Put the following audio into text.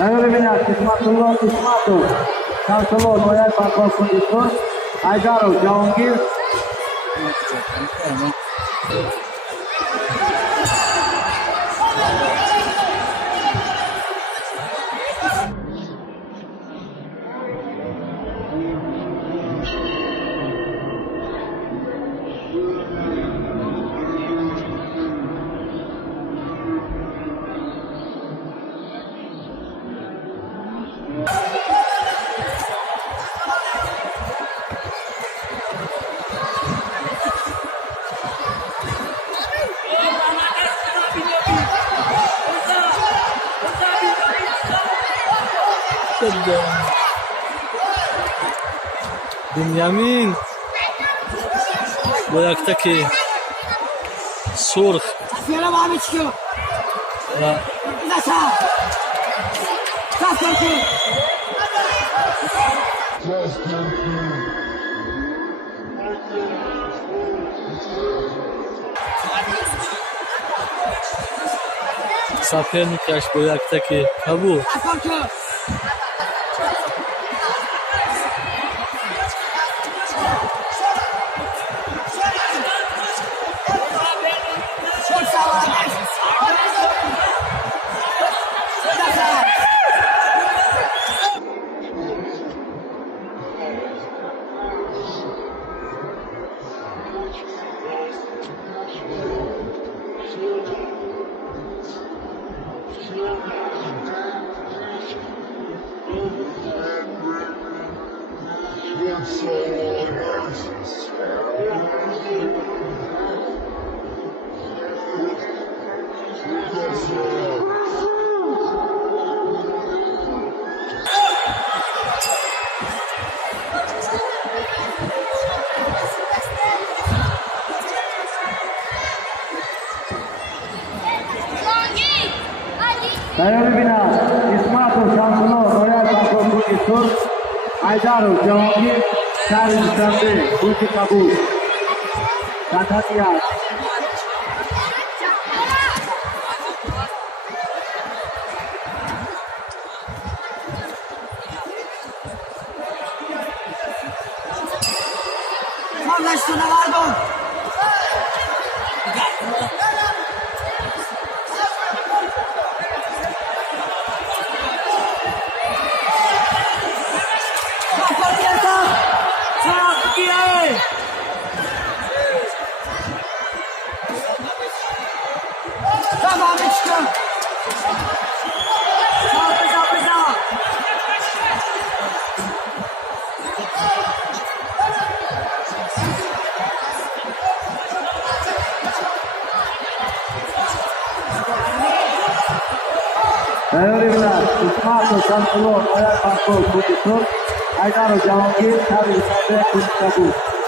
ДЕРЕВНЯ Исматов, Шамсулло Нояй Парков Кундистон, Айдаров Жаунгир. Bünyamin bu ayaktaki surh Sapernik yaş bu ayaktaki kabu ДЕРЕВНЯ Исматов, Шамсулло Нояй Парков Кундистон, Айдаров Жаунгир, Шарин Шамбе, Культи Кабул, Кататия. ДЕРЕВНЯ Исматов, Шамсулло Нояй Парков Кундистон, Айдаров Жаунгир, Шарин Шамбе, Культи Кабул.